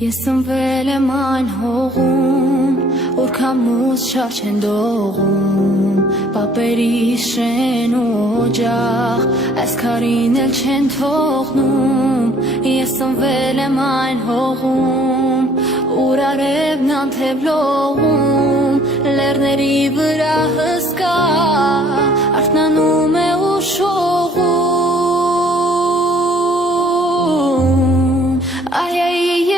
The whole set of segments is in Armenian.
Ես ծնվել եմ այն հողում, որ քամուց շարժ են դողում, պապերիս շեն ու օջախ, այս քարին էլ չեն թողնում։ Ես ծնվել եմ այն հողում, ուր արևն անթև լողում, լեռների վրա հսկա, արթնանում է ու շողում։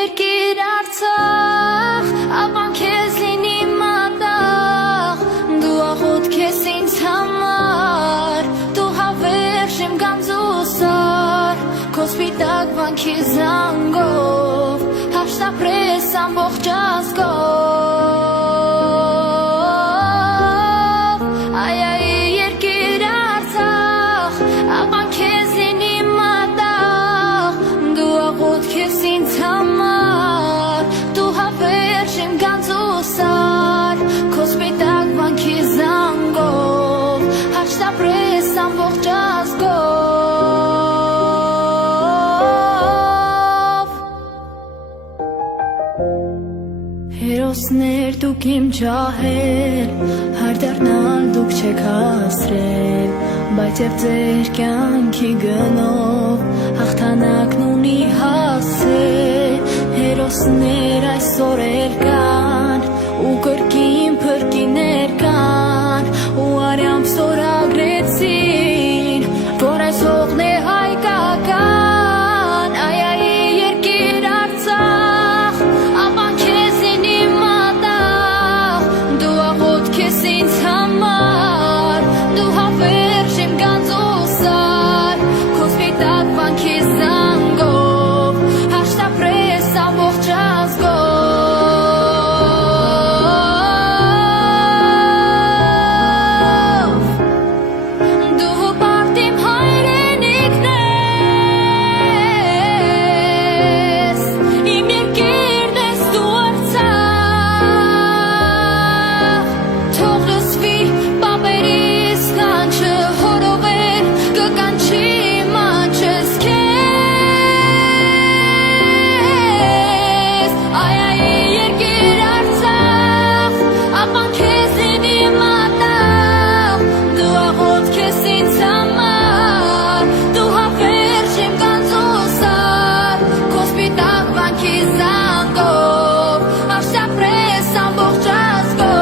Երկիր Արցախ, ապան քեզ լինի մատաղ, դու աղոթք ես ինձ համար, դու հավերժ եմ գանձուսար, քո սպիտակ վանքի զանգով, հաշտապրես ամբողջ ազգով։ Երկիր Արցախ, ապան քեզ լինի մատաղ, դու աղոթք ես ինձ համար, դու հավերժ եմ գանձուսար, քո սպիտակ վանքի զանգով, հաշտապրես ամբողջ ազգով։ Հերոսներ դուք իմ ջահեր, հարդառնալ դուք չեք հասրել, բայց և ձեր կյանքի գնով հաղթանակն ունի հասել։ Հերոսներ այսօր էլ կան, ու կրկին փրկիներ կան, ու արյամբ ստորագրեցին, որ այս հողն է հայկական։ Երկիր Արցախ, ապան քեզ լինի մատաղ, դու աղոթք ես ինձ համար, դու հավերժ եմ գանձուսար, քո սպիտակ վանքի զանգով, հաշտապրես ամբողջ ազգով։ Դու պարտիմ հայրենիքն ես, իմ երկիրն ես դու Արցախ, թող լսվի պապերիս կանչը, հորովեր կկանչի մանչս քեզ։ Երկիր Արցախ, ապան քեզ լինի մատաղ, դու աղոթք ես ինձ համար, դու հավերժ եմ գանձուսար, քո սպիտակ վանքի զանգով, հաշտապրես ամբողջ ազգով։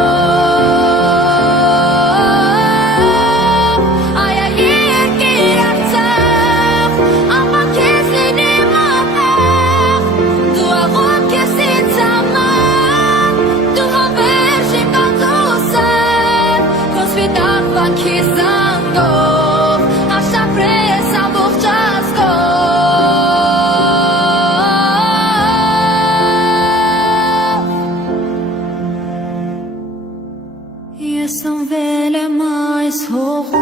Երկիր Արցախ, ապան քեզ լինի մատաղ, դու աղոթք ես ինձ համար, դու հավերժ եմ գանձուսար, քո սպիտակ վանքի զանգով, հաշտապրես ամբողջ ազգով։ Ես ծնվել եմ այս հողում,